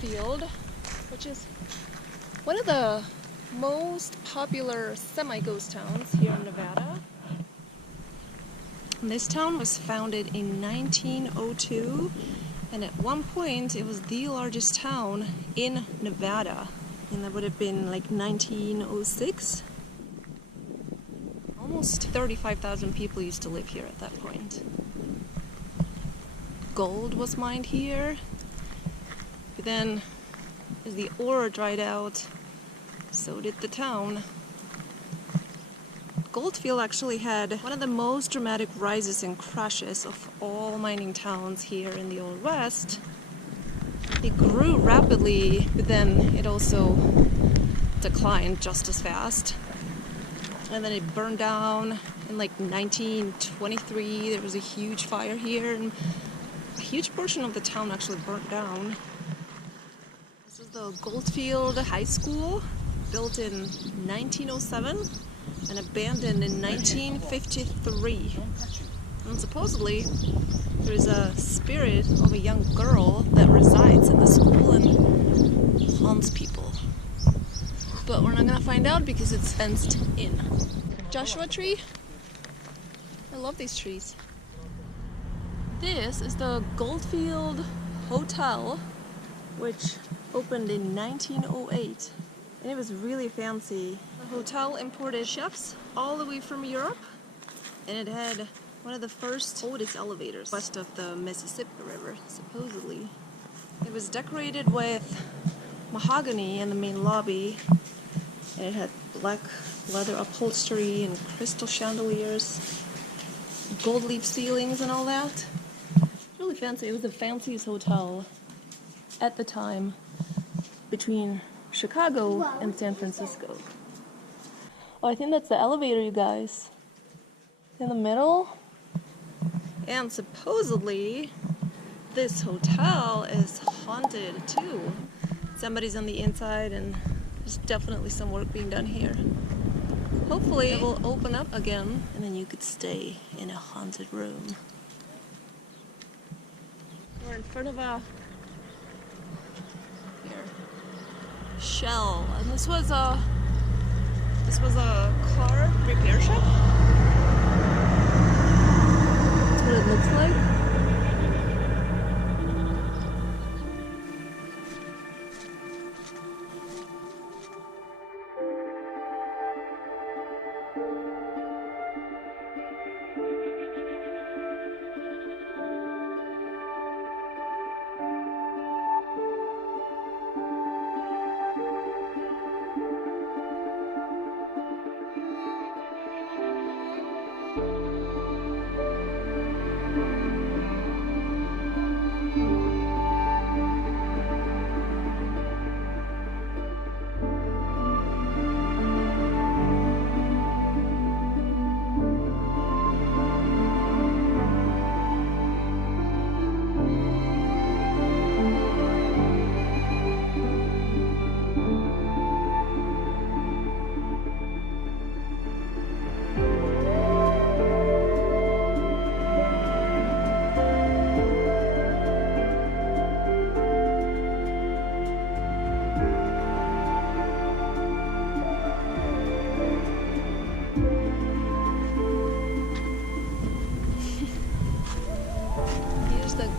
Goldfield, which is one of the most popular semi-ghost towns here in Nevada. And this town was founded in 1902, and at one point it was the largest town in Nevada, and that would have been like 1906. Almost 35,000 people used to live here at that point. Gold was mined here, but then as the ore dried out, so did the town. Goldfield actually had one of the most dramatic rises and crashes of all mining towns here in the Old West. It grew rapidly, but then it also declined just as fast. And then it burned down in like 1923. There was a huge fire here, and a huge portion of the town actually burnt down. This is the Goldfield High School, built in 1907 and abandoned in 1953. And supposedly there is a spirit of a young girl that resides in the school and haunts people. But we're not gonna find out because it's fenced in. Joshua tree? I love these trees. This is the Goldfield Hotel, which opened in 1908. And it was really fancy. The hotel imported chefs all the way from Europe, and it had one of the first oldest elevators west of the Mississippi River, supposedly. It was decorated with mahogany in the main lobby, and it had black leather upholstery and crystal chandeliers, gold leaf ceilings and all that. Really fancy. It was the fanciest hotel at the time between Chicago and San Francisco. Oh, I think that's the elevator, you guys. In the middle. And supposedly, this hotel is haunted too. Somebody's on the inside, and there's definitely some work being done here. Hopefully, it will open up again, and then you could stay in a haunted room. We're in front of a shell, and this was a car repair shop. That's what it looks like.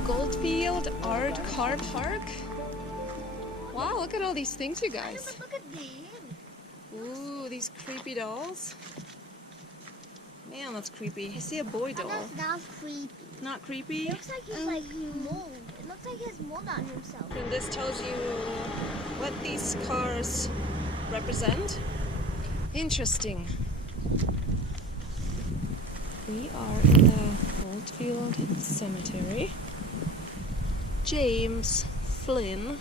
Goldfield Art Car Park. Wow, look at all these things, you guys. Look at them. Ooh, these creepy dolls. Man, that's creepy. I see a boy doll. That's creepy. Not creepy? It looks like he's like mold. It looks like he has mold on himself. And this tells you what these cars represent. Interesting. We are in the Goldfield Cemetery. James Flynn,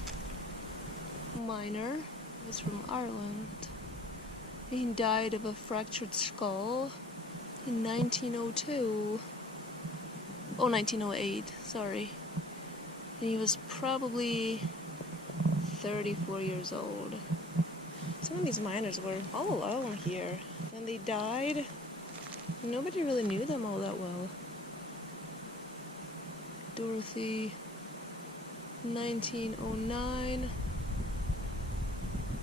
miner, was from Ireland. He died of a fractured skull in 1902. Oh, 1908, sorry. And he was probably 34 years old. Some of these miners were all alone here, and they died. Nobody really knew them all that well. Dorothy, 1909.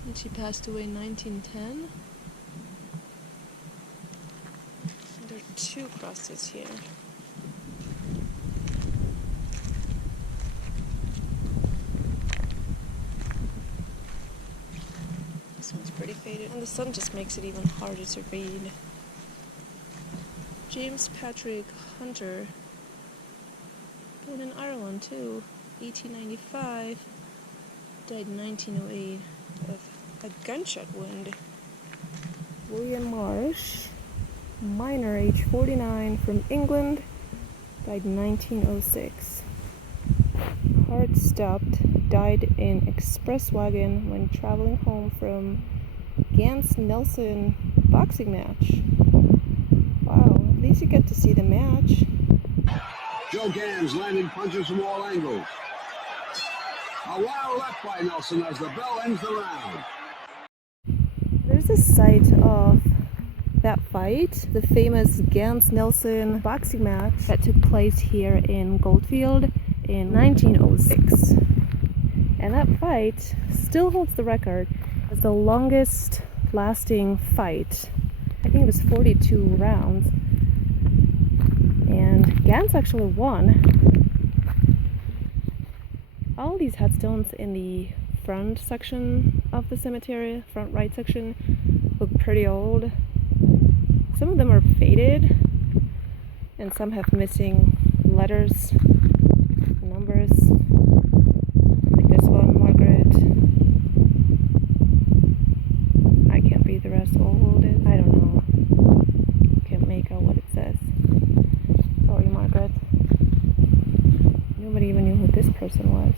And she passed away in 1910. And there are two crosses here. This one's pretty faded, and the sun just makes it even harder to read. James Patrick Hunter, born in Ireland too, 1895, died in 1908 of a gunshot wound. William Marsh, minor, age 49, from England, died in 1906. Heart stopped, died in express wagon when traveling home from Gans Nelson boxing match. Wow, at least you get to see the match. Joe Gans landing punches from all angles. A wild left by Nelson as the bell ends the round. There's a site of that fight, the famous Gans Nelson boxing match that took place here in Goldfield in 1906. And that fight still holds the record as the longest lasting fight. I think it was 42 rounds. And Gans actually won. All these headstones in the front section of the cemetery, front right section, look pretty old. Some of them are faded, and some have missing letters, numbers, like this one, Margaret. I can't read the rest. Old, I don't know. Can't make out what it says. Sorry, Margaret. Nobody even knew who this person was.